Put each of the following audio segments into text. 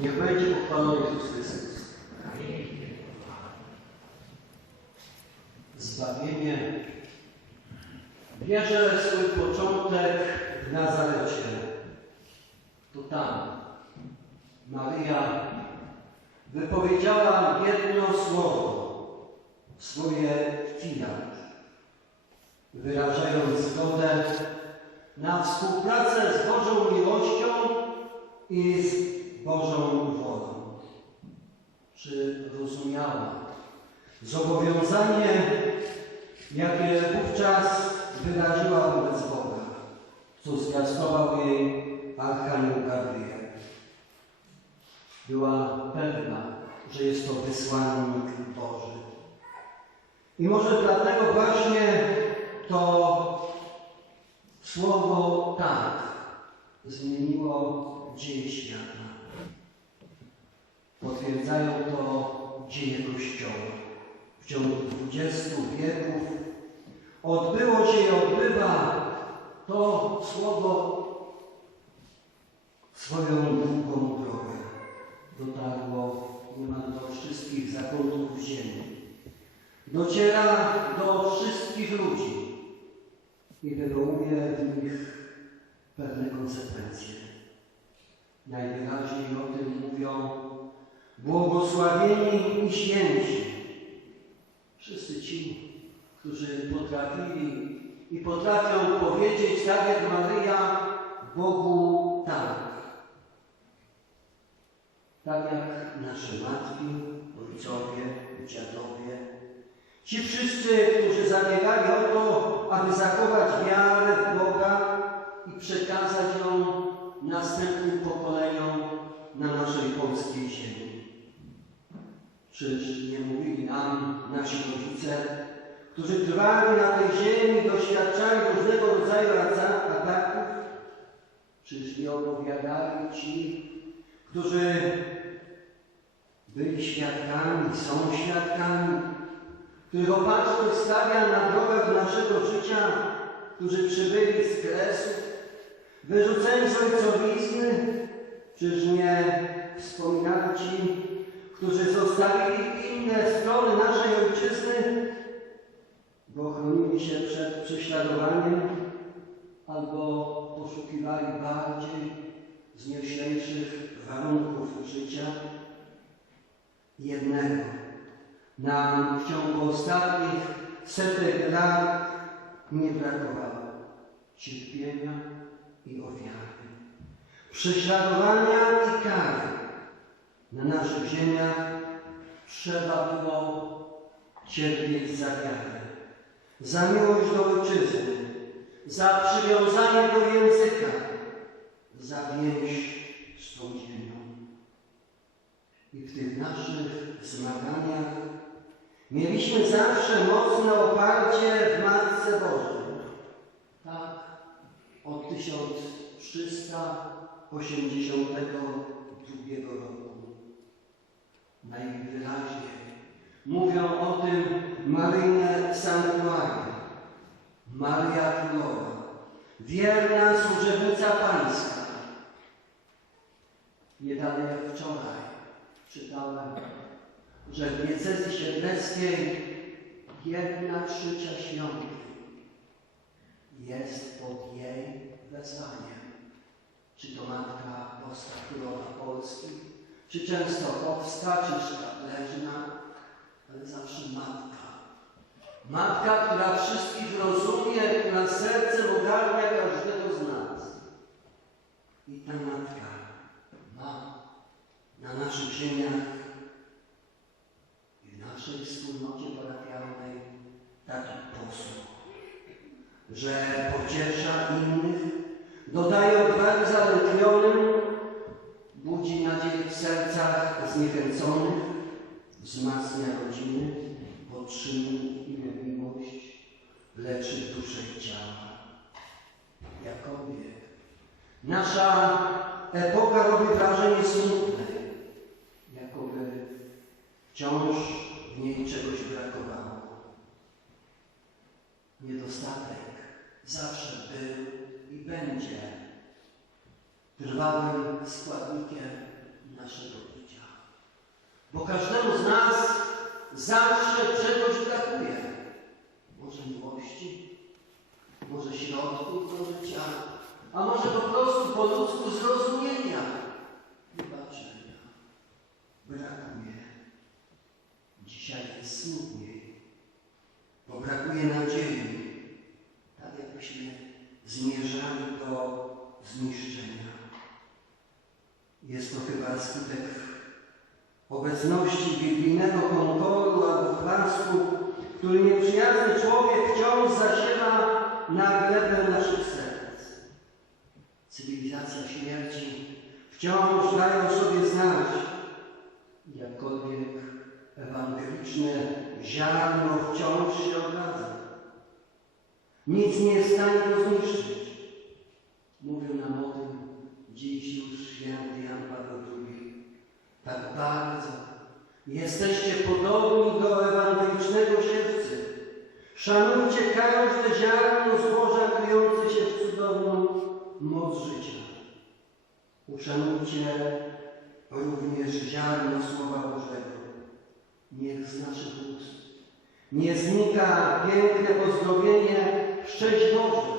Niech będzie pochwalony Jezus Chrystus. Zbawienie bierze swój początek w Nazarecie. To tam Maryja wypowiedziała jedno słowo, swoje fiat, wyrażając zgodę na współpracę z Bożą miłością i z Bożą wolą. Czy rozumiała zobowiązanie, jakie wówczas wyraziła wobec Boga, co zwiastował jej Archanioł Gabriel? Była pewna, że jest to wysłannik Boży. I może dlatego właśnie to słowo tak zmieniło dzieje świata. Potwierdzają to dzieje Kościoła. W ciągu 20 wieków odbyło się i odbywa to słowo swoją długą drogę. Dotarło niemal do wszystkich zakątków ziemi. Dociera do wszystkich ludzi i wywołuje w nich pewne konsekwencje. Najwyraźniej o tym mówią błogosławieni i święci. Wszyscy ci, którzy potrafili i potrafią powiedzieć tak jak Maryja Bogu tak. Tak jak nasze matki, ojcowie, dziadowie. Ci wszyscy, którzy zabiegali o to, aby zachować wiarę w Boga i przekazać ją następnym pokoleniom na naszej polskiej ziemi. Czyż nie mówili nam nasi rodzice, którzy trwali na tej ziemi, doświadczali różnego rodzaju ataków? Czyż nie opowiadali ci, którzy byli świadkami, są świadkami, których opatrzność stawia na drogach naszego życia, którzy przybyli z kresów, wyrzuceni z ojcowizny, czyż nie wspominali ci, którzy zostawili inne strony naszej ojczyzny, bo chronili się przed prześladowaniem albo poszukiwali bardziej znieślejszych warunków życia. Jednego nam w ciągu ostatnich setek lat nie brakowało cierpienia i ofiary, prześladowania i kary. Na naszych ziemiach trzeba było cierpieć za wiarę, za miłość do ojczyzny, za przywiązanie do języka, za więź z tą ziemią. I w tych naszych zmaganiach mieliśmy zawsze mocne oparcie w Matce Bożej. Tak, od 1382 roku. Najwyraźniej mówią o tym Maryjne Sanktuaria, Maria Królowa, wierna służebnica Pańska. Nie dalej jak wczoraj czytałem, że w diecezji siedleckiej jedna trzecia świątyń jest pod jej wezwaniem. Czy to Matka Boska Królowa Polski, czy Częstochowska, czy Szkapleżna, ale zawsze Matka. Matka, która wszystkich rozumie, która sercem ogarnia każdego z nas. I ta Matka ma na naszych ziemiach i w naszej wspólnocie parafialnej taki posłuch, że pociesza innych, dodaje odwagi zalęknionym, budzi nadzieję w sercach zniechęconych, wzmacnia rodziny, podtrzymuje leczy duszę i ciała. Jakobie, nasza epoka robi wrażenie smutnej, jakoby wciąż w niej czegoś brakowało. Niedostatek zawsze był i będzie trwałym składnikiem naszego życia. Bo każdemu z nas zawsze czegoś brakuje. Może miłości, może środków do życia, a może po prostu po ludzku zrozumienia, wybaczenia. Brakuje. Dzisiaj jest smutniej, bo brakuje nadziei, tak jakbyśmy zmierzali do zniszczenia. Jest to chyba skutek obecności biblijnego konkordu albo chlasku, który nieprzyjazny człowiek wciąż zasiewa na glebę naszych serc. Cywilizacja śmierci wciąż daje o sobie znać, jakkolwiek ewangeliczne ziarno wciąż się odradza. Nic nie jest w stanie go zniszczyć. Mówił nam o tym dziś już święty Jan Paweł II. Tak bardzo jesteście podobni do ewangelicznego siewcy. Szanujcie każde ziarno zboża kryjące się w cudowną moc życia. Uszanujcie również ziarno Słowa Bożego. Niech z naszych ust nie znika piękne pozdrowienie Szczęść Boże.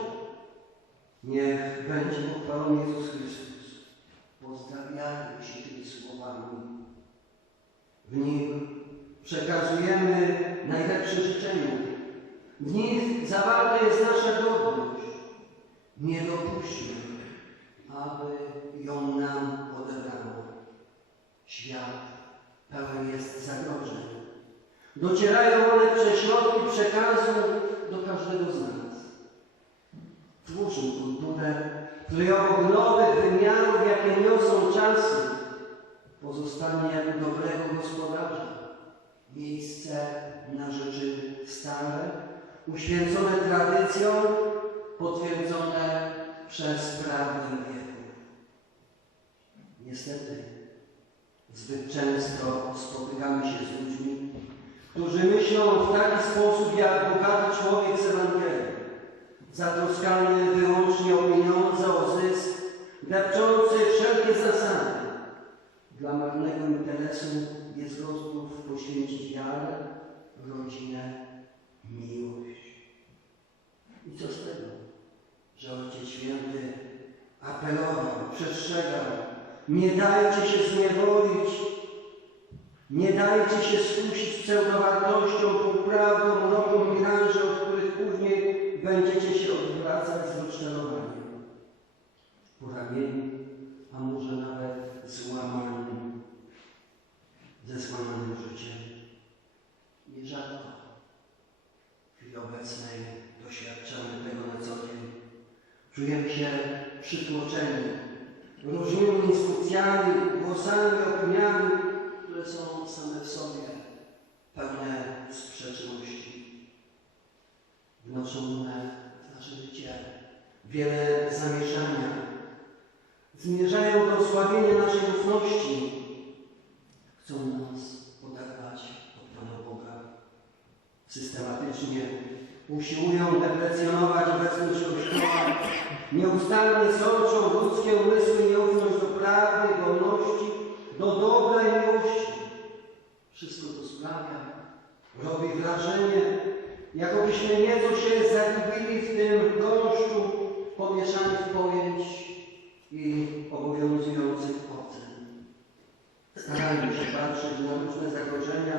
Niech będzie pochwalony Jezus Chrystus. Pozdrawiajmy się tymi słowami. W nich przekazujemy najlepsze życzenia. W nich zawarta jest nasza godność. Nie dopuśćmy, aby ją nam odebrano. Świat pełen jest zagrożeń. Docierają one przez środki przekazu do każdego z nas. Twórzmy kulturę, której obok nowych wymiarów, jakie niosą czasy, pozostanie jak dobrego gospodarza. Miejsce na rzeczy stare, uświęcone tradycją, potwierdzone przez prawdę wieków. Niestety, zbyt często spotykamy się z ludźmi, którzy myślą w taki sposób jak bogaty człowiek z Ewangelii, zatroskany wyłącznie o pieniądze, o zysk, depczący wszelkie zasady. Dla marnego interesu jest gotów poświęcić wiarę, rodzinę, miłość. I co z tego, że Ojciec Święty apelował, przestrzegał, nie dajcie się zniewolić, nie dajcie się skusić pseudowartością, półprawdą, nową melanże, od których później będziecie się odwracać z rozczarowaniem, poramieni, a może nawet złamanym, ze złamanym życiem. Nierzadko. W chwili obecnej doświadczamy tego na co dzień. Czujemy się przytłoczeni różnymi instrukcjami, głosami, opiniami, które są same w sobie pełne sprzeczności. Wnoszą w nasze życie wiele zamieszania. Zmierzają do osłabienia naszej ufności. Chcą nas oderwać od Pana Boga. Systematycznie usiłują deprecjonować obecność Kościoła. Nieustannie sączą ludzkie umysły nieufność do prawdy, wolności, do dobra i miłości. Wszystko to sprawia, robi wrażenie, jakobyśmy nieco się zagubili w tym gąszczu pomieszanych pojęć i obowiązujących ocen. Starajmy się patrzeć na różne zagrożenia,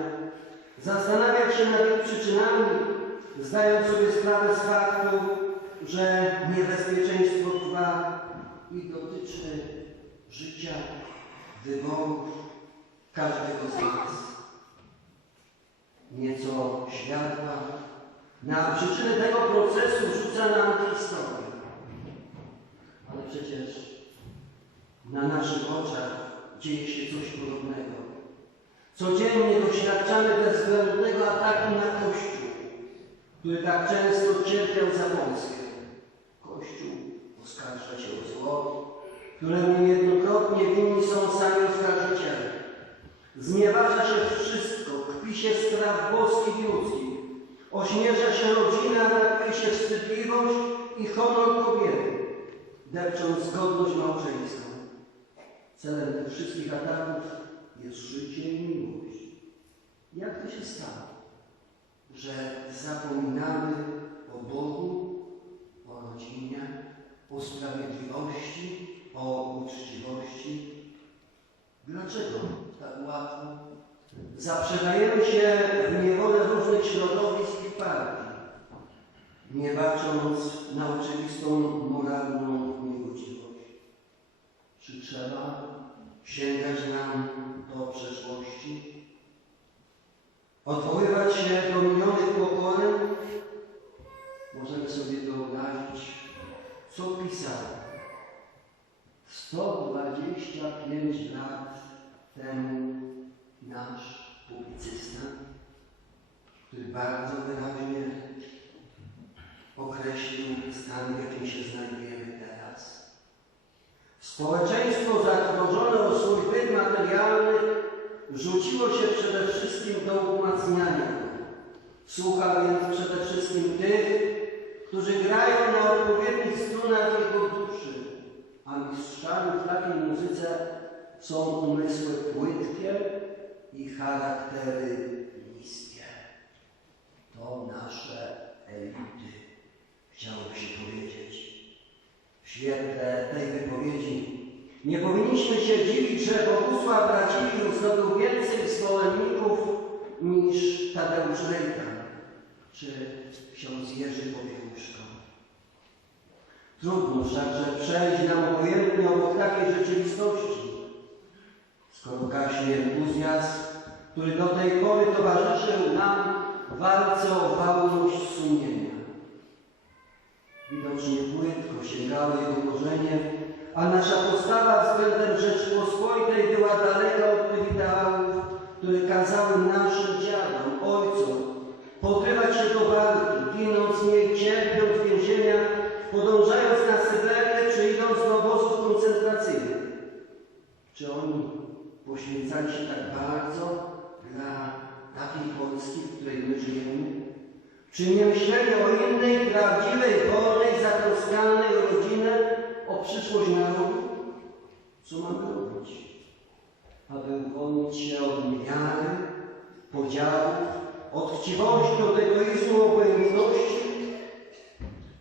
zastanawiać się nad ich przyczynami, zdając sobie sprawę z faktu, że niebezpieczeństwo trwa i dotyczy życia, wyborów każdego z nas. Nieco światła na przyczyny tego procesu rzuca nam historia. Ale przecież na naszych oczach dzieje się coś podobnego. Codziennie doświadczamy bezwzględnego ataku na Kościół, który tak często cierpiał za Polskę. Kościół oskarża się o zło, któremu niejednokrotnie winni są sami oskarżyciele. Znieważa się wszystko, kpi się z praw boskich i ludzkich, ośmiesza się rodzinę, atakuje się wstydliwość i honor kobiety, depcząc godność małżeńską. Celem tych wszystkich ataków jest życie i miłość. Jak to się stało, że zapominamy o Bogu, o rodzinie, o sprawiedliwości, o uczciwości? Dlaczego tak łatwo zaprzedajemy się w niewolę różnych środowisk i partii, nie bacząc na oczywistą moralną niegodziwość? Czy trzeba sięgać nam do przeszłości? Odwoływać się do minionych pokoleń? Możemy sobie wyobrazić, co pisał 125 lat temu nasz publicysta, który bardzo wyraźnie określił stan, w jakim się znajdujemy teraz. Społeczeństwo zagrożone o swój byt materialny rzuciło się przede wszystkim do umacniania. Słucha więc przede wszystkim tych, którzy grają na odpowiednich strunach jego duszy, a mistrzami w takiej muzyce są umysły płytkie i charaktery niskie. To nasze elity, chciałoby się powiedzieć. W świetle tej wypowiedzi nie powinniśmy się dziwić, że Bogusław Radziwiłł zdobył więcej zwolenników niż Tadeusz Rejtan czy ksiądz Jerzy Powiełuszko. Trudno wszakże przejść nam obojętnie obok takiej rzeczywistości, skoro gaśnie entuzjazm, który do tej pory towarzyszył nam w walce o walność sumienia. Widocznie płytko sięgały jego korzenie, a nasza postawa względem Rzeczypospolitej była daleka od tych ideałów, które kazały naszym dziadom, ojcom podrywać się do walki, ginąc w niej, cierpiąc w więzieniach, podążając na Syberię, czy idąc do obozów koncentracyjnych. Czy oni poświęcali się tak bardzo dla takiej Polski, w której my żyjemy? Czy nie myśleli o innej, prawdziwej, wolnej, zatroskanej o rodzinę, o przyszłość narodu? Co mamy robić? Aby uwolnić się od niewiary, podziałów, od chciwości, od egoizmu, obojętności?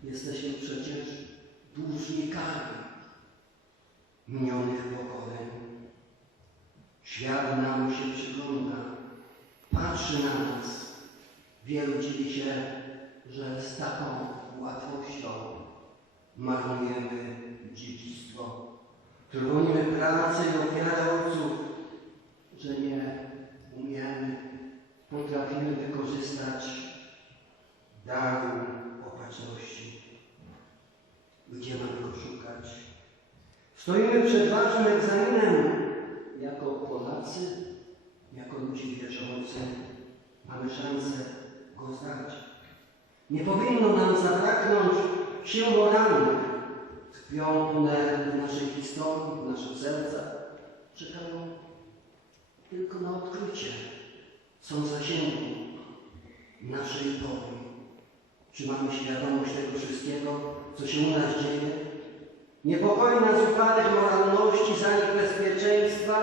Jesteśmy przecież dłużnikami minionych pokoleń. Świat nam się przygląda, patrzy na nas. Wielu dziwi się, że z taką łatwością marnujemy dziedzictwo. Trwonimy pracę i ofiarę ojców, że nie umiemy, potrafimy wykorzystać daru opatrzności. Gdzie mamy go szukać? Stoimy przed ważnym egzaminem jako Polacy, jako ludzie wierzący. Mamy szansę go zdać. Nie powinno nam zabraknąć sił moralnych. Tkwią one w naszej historii, w naszych sercach. Czekają tylko na odkrycie. Są w zasięgu naszej woli. Czy mamy świadomość tego wszystkiego, co się u nas dzieje? Niepokoi nas upadek moralności, zanik bezpieczeństwa,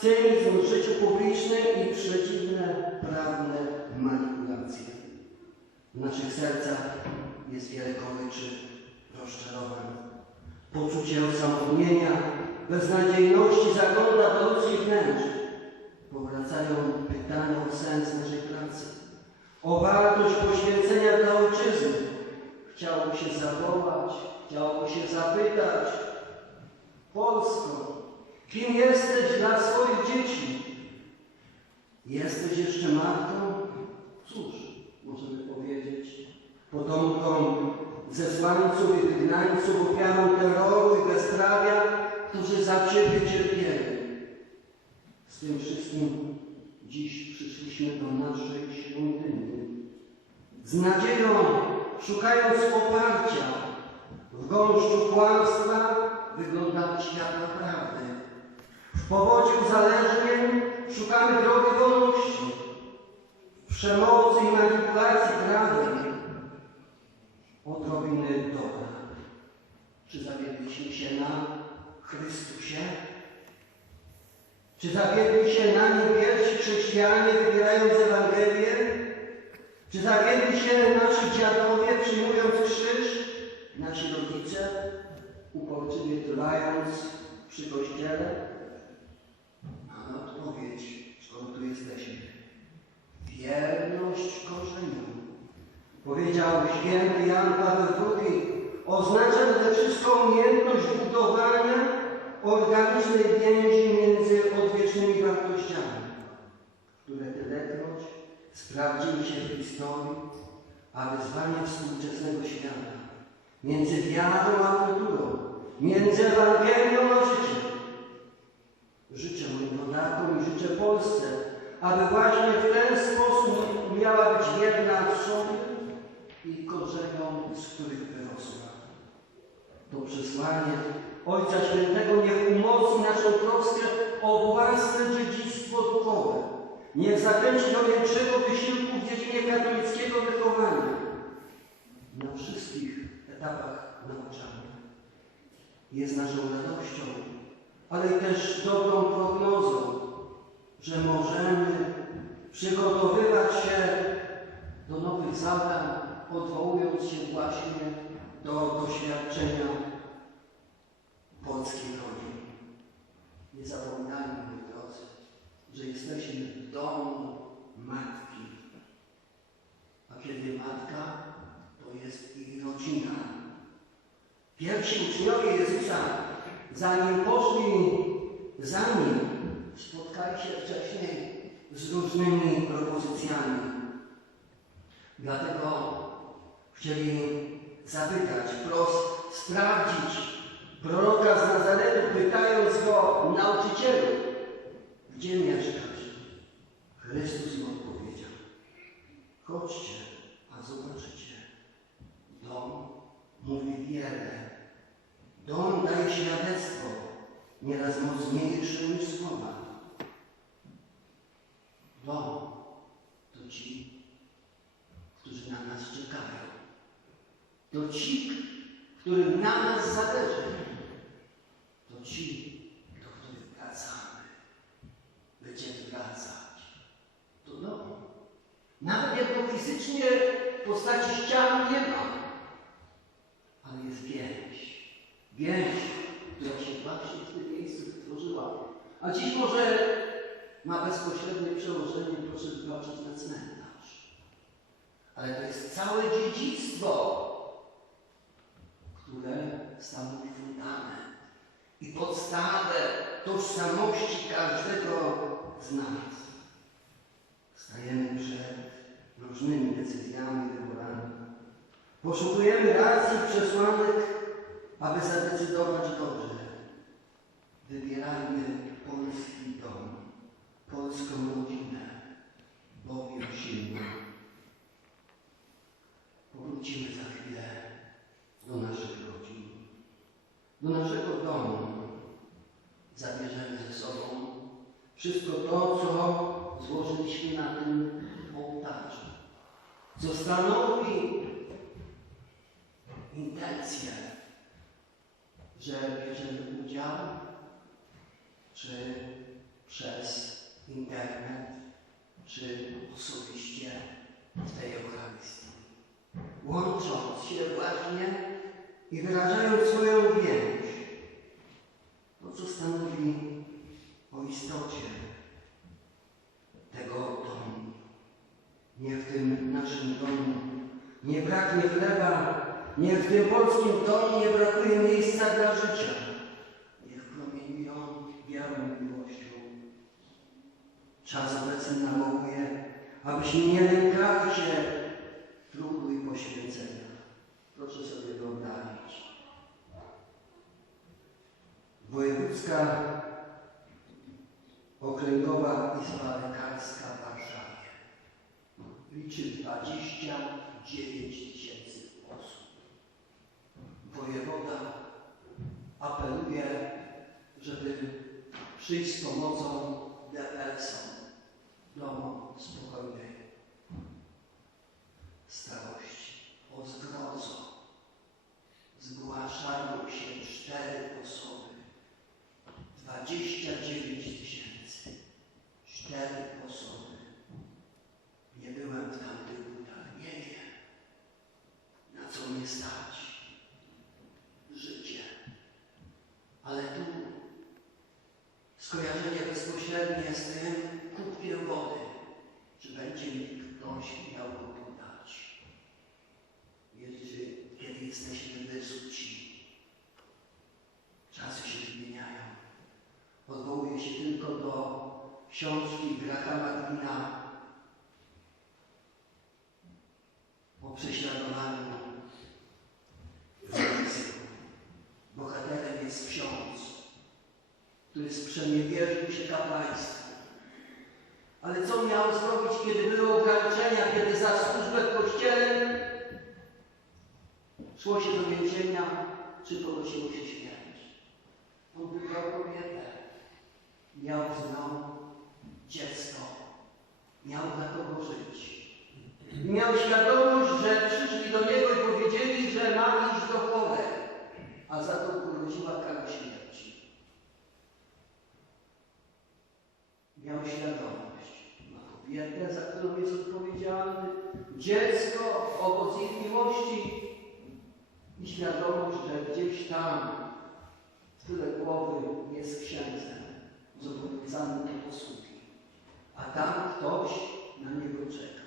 cynizm w życiu publicznym i przeciwne prawne manipulacje. W naszych sercach jest wiele goryczy, rozczarowań. Poczucie osamotnienia, beznadziejności zagląda do ludzkich wnętrz. Powracają pytania o sens naszej pracy, o wartość poświęcenia dla ojczyzny. Chciałoby się zawołać, chciałoby się zapytać, Polsko, kim jesteś dla swoich dzieci? Jesteś jeszcze matką? Cóż, możemy powiedzieć, potomkom zesłańców i wygnańców, ofiarą terroru i bezprawia, którzy za Ciebie cierpieli. Z tym wszystkim dziś przyszliśmy do naszej świątyni. Z nadzieją, szukając oparcia w gąszczu kłamstwa, wyglądamy światła prawdy. W powodzie uzależnień szukamy drogi wolności. W przemocy i manipulacji prawem odrobiny dobra. Czy zawiedliśmy się na Chrystusie? Czy zawiedli się na nim pierwsi chrześcijanie, wybierając Ewangelię? Czy zawiedli się nasi dziadowie, przyjmując krzyż? Nasi rodzice, uporczywie trwając przy kościele? Mamy odpowiedź, skoro tu jesteśmy. Wierność korzeniom. Powiedział święty Jan Paweł II, oznacza przede wszystko umiejętność budowania organicznej więzi między odwiecznymi wartościami, które tylekroć sprawdziły się w historii, a wyzwanie współczesnego świata między wiarą a kulturą, między Ewangelią a życiem. Życzę moim rodakom i życzę Polsce, aby właśnie w ten sposób umiała być wierna sobie i korzeniom, z których wyrosła. To przesłanie Ojca Świętego niech umocni naszą troskę o własne dziedzictwo duchowe. Niech zachęci do większego wysiłku w dziedzinie katolickiego wychowania na wszystkich etapach nauczania. Jest naszą radością, ale też dobrą prognozą, że możemy przygotowywać się do nowych zadań, odwołując się właśnie do doświadczenia polskiej rodziny. Nie zapominajmy, moi drodzy, że jesteśmy w domu matki. A kiedy matka, to jest i rodzina. Pierwsi uczniowie Jezusa, zanim poszli za nim, spotkali się wcześniej z różnymi propozycjami. Dlatego chcieli zapytać, wprost sprawdzić proroka z Nazaretu, pytając go, nauczycielu, gdzie mieszkasz? Chrystus mu odpowiedział, chodźcie, a zobaczycie. Dom mówi wiele. Dom daje świadectwo, nieraz mocniejsze niż słowa. Dom to ci, którzy na nas czekają. To ci, którym na nas zależy. To ci, do których wracamy. Będziemy wracać. To dom. Nawet jak fizycznie w postaci ścian nie ma, ale jest więź. Więź, która się właśnie w tym miejscu wytworzyła. A dziś może ma bezpośrednie przełożenie, proszę wybaczyć, na cmentarz. Ale to jest całe dziedzictwo, które stanowi fundament i podstawę tożsamości każdego z nas. Stajemy przed różnymi decyzjami, wyborami. Poszukujemy racji przesłanek, aby zadecydować dobrze. Wybierajmy polski dom, polską rodzinę, Bogiem silną. Powrócimy za chwilę do naszych do naszego domu. Zabierzemy ze sobą wszystko to, co złożyliśmy na tym ołtarzu, co stanowi intencję, że bierzemy udział, czy przez internet, czy osobiście w tej Eucharystii. Łącząc się właśnie i wyrażając swoją więź, to co stanowi o istocie tego domu. Nie w tym naszym domu nie braknie chleba, niech w tym polskim domu nie brakuje miejsca dla życia. Niech promieniują białą miłością. Czas obecny nawołuje, abyśmy nie lękali się trudu i poświęcenia. Proszę sobie wyobrazić. Wojewódzka Okręgowa Izba Lekarska w Warszawie liczy 29 tysięcy osób. Wojewoda apeluje, żeby przyjść z pomocą DPS-om, domom spokojnej starości. cztery osoby, 29 tysięcy, cztery osoby. Nie byłem w tamtych butach, nie wiem, na co mnie stać. Życie. Ale tu skojarzenie bezpośrednie z tym kupnie wody. Czy będzie mi ktoś miał go podać? Kiedy jesteśmy wyzuci książki Grahama Greena o prześladowaniu Meksyku. Bohaterem jest ksiądz, który sprzeniewierzył się kapłaństwu. Ale co miał zrobić, kiedy były ograniczenia, kiedy za służbę w kościele szło się do więzienia, czy ponosiło się śmierć? On wybrał kobietę. Miał z nią dziecko. Miał dla kogo żyć. Miał świadomość, że przyszli do niego i powiedzieli, że ma iść do chore, a za to groziła kara śmierci. Miał świadomość, ma kobietę, za którą jest odpowiedzialny, dziecko, owoc ich miłości i świadomość, że gdzieś tam w tyle głowy jest księdzem zobowiązany do posługi, a tam ktoś na niego czeka.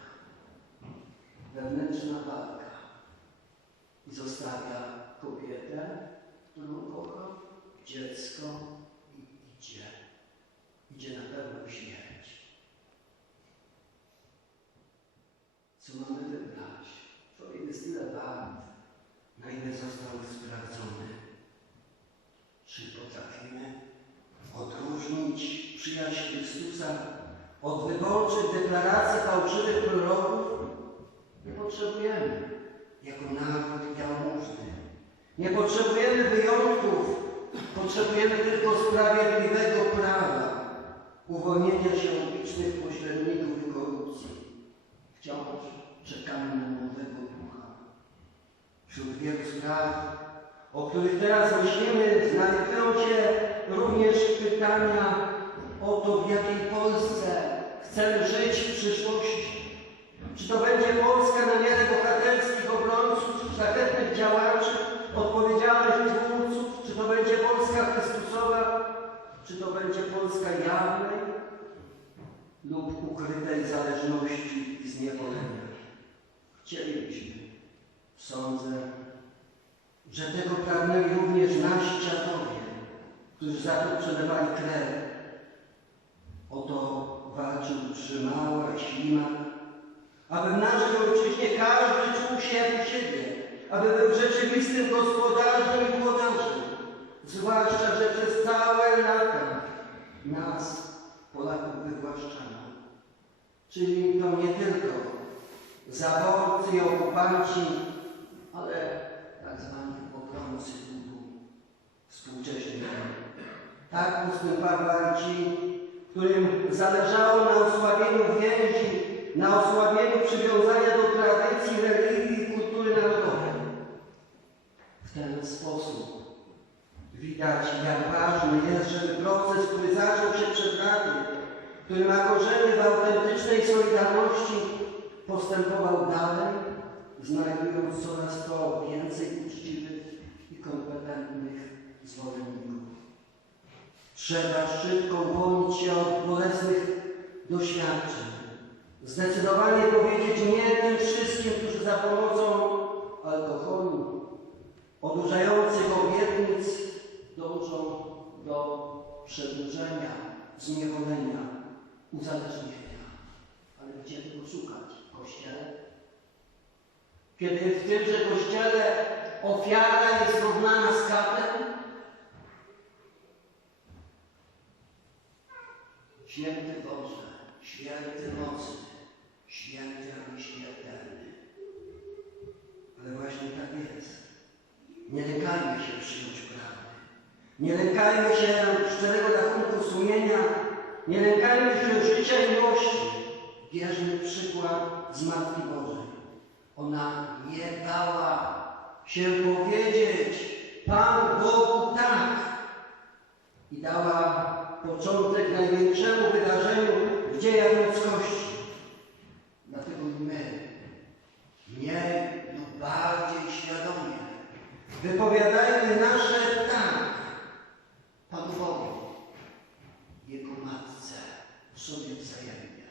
Wewnętrzna walka i zostawia kobietę, którą kocha, dziecko i idzie. Idzie na pewną śmierć. Co mamy wybrać? Człowiek jest tyle wart, na ile został sprawdzony. Czy potrafimy odróżnić przyjaźń Chrystusa od wyborczych deklaracji fałszywych proroków? Nie potrzebujemy jako naród jałmużny. Nie potrzebujemy wyjątków. Potrzebujemy tylko sprawiedliwego prawa, uwolnienia się od licznych pośredników i korupcji. Wciąż czekamy na nowego ducha. Wśród wielu spraw, o których teraz myślimy, znajdują się również pytania o to, w jakiej Polsce chcemy żyć w przyszłości. Czy to będzie Polska na miarę bohaterskich obrońców, szlachetnych działaczy, odpowiedzialnych twórców? Czy to będzie Polska Chrystusowa? Czy to będzie Polska jawnej lub ukrytej zależności i zniewolenia? Chcielibyśmy, sądzę, że tego pragnęli również nasi dziadowie, którzy za to przelewali krew. Oto walczył Trzymała i aby w naszej ojczyźnie każdy czuł się u siebie, aby był rzeczywistym gospodarzem i włodarzem, zwłaszcza, że przez całe lata nas, Polaków, wywłaszczano. Czyli to nie tylko zaborcy i okupanci, ale tak zwani obrońcy ludu współcześni. Tak postępowali ci, którym zależało na osłabieniu więzi, na osłabieniu przywiązania do tradycji, religii i kultury narodowej. W ten sposób widać, jak ważny jest, żeby proces, który zaczął się przed laty, który ma korzenie w autentycznej solidarności, postępował dalej, znajdując coraz to więcej uczciwych i kompetentnych zwolenników. Trzeba szybko uwolnić się od bolesnych doświadczeń. Zdecydowanie powiedzieć nie tym wszystkim, którzy za pomocą alkoholu, odurzających obietnic dążą do przedłużenia, zniewolenia, uzależnienia. Ale gdzie tego szukać? W kościele? Kiedy w tymże kościele ofiara jest równana z katem? Święty Boże, święty mocny, święty, a nie śmiertelny. Ale właśnie tak jest. Nie lękajmy się przyjąć prawdy. Nie lękajmy się szczerego rachunku sumienia. Nie lękajmy się życia i miłości. Bierzmy przykład z Matki Bożej. Ona nie dała się powiedzieć Pan Bogu tak. I dała początek największemu wydarzeniu w dziejach ludzkości. Dlatego my, mniej lub no bardziej świadomie, wypowiadajmy nasze tak Panowowi, Jego Matce, sobie wzajemnie,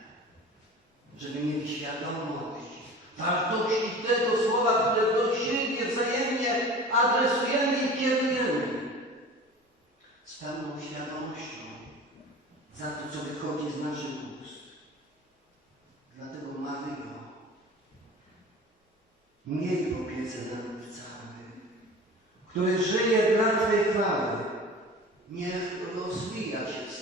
żeby mieli świadomość wartości tego słowa, które do siebie wzajemnie adresujemy. Ojca który żyje dla Twojej chwały, niech rozwija się